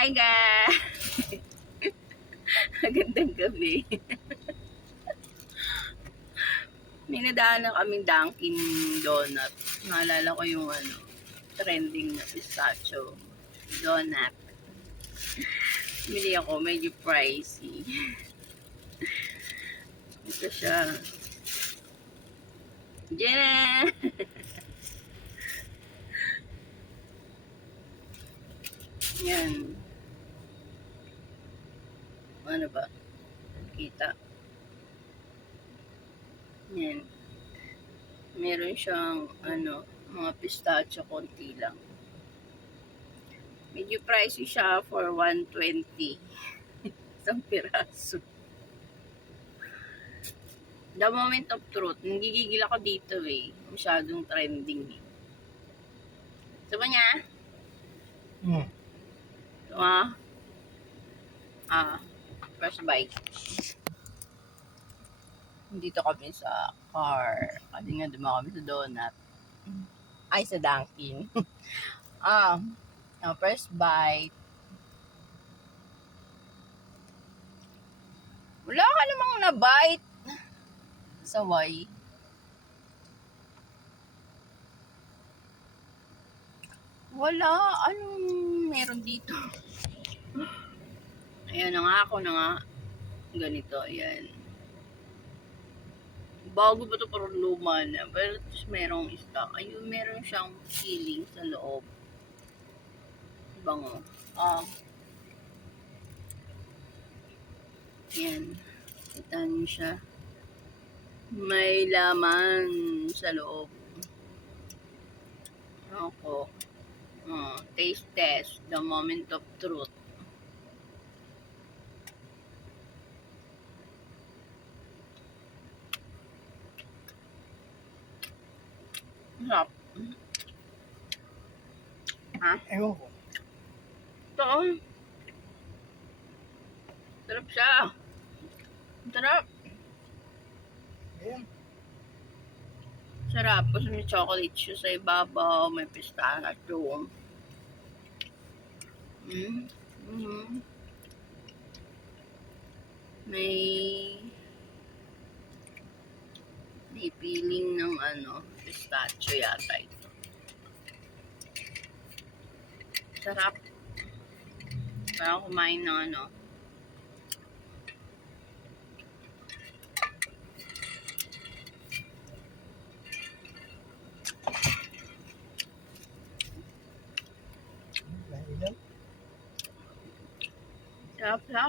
Hi guys! Magandang gabi. May nadaanan kaming Dunkin Donut. Naalala ko yung trending na pistachio donut. Bili ako, medyo pricey. Ito siya. Jen! Yan. Ano ba? Kita. Yan. Meron siyang mga pistachio konti lang. Medyo pricey siya for 120. Isang piraso. The moment of truth. Nagigigil ako dito eh. Masyadong trending eh. Sabi niya? First bite. Dito kami sa car. Kasi nga duma kami sa donut. Ay, sa Dunkin. First bite. Wala ka namang na-bite. Saway. Wala. Anong meron dito? Ayan na nga, ako na nga. Ganito, ayan. Bago ba ito parang luma na? Pero merong stock. Ayun, meron siyang feeling sa loob. Bango. Ayan. Kita niyo siya. May laman sa loob. Ako. Taste test. The moment of truth. Sarap. Ha? Ewan ko. Ito. Sarap siya. Sarap. Ayan. Sarap. Kasi may chocolate siya sa ibabaw. May pistachio. May feeling ng pistachio yata ito. Sarap. Parang kumain ng Sarap siya.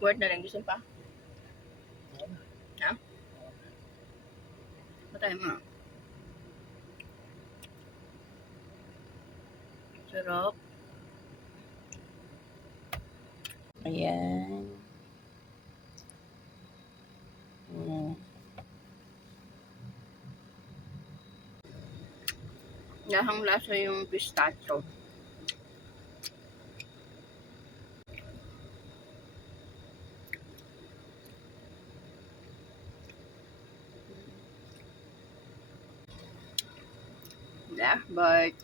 Word na lang. Gusto pa? Ha? Patay mo. Sarap. Ayan. Lahang lasa yung pistachio. Yeah, but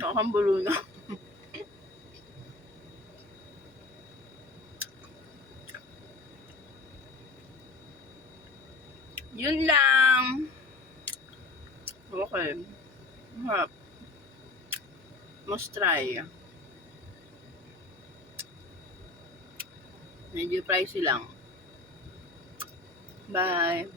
nakakambulo na. Yun lang. Okay. Harap. Must try. Medyo pricey lang. Bye.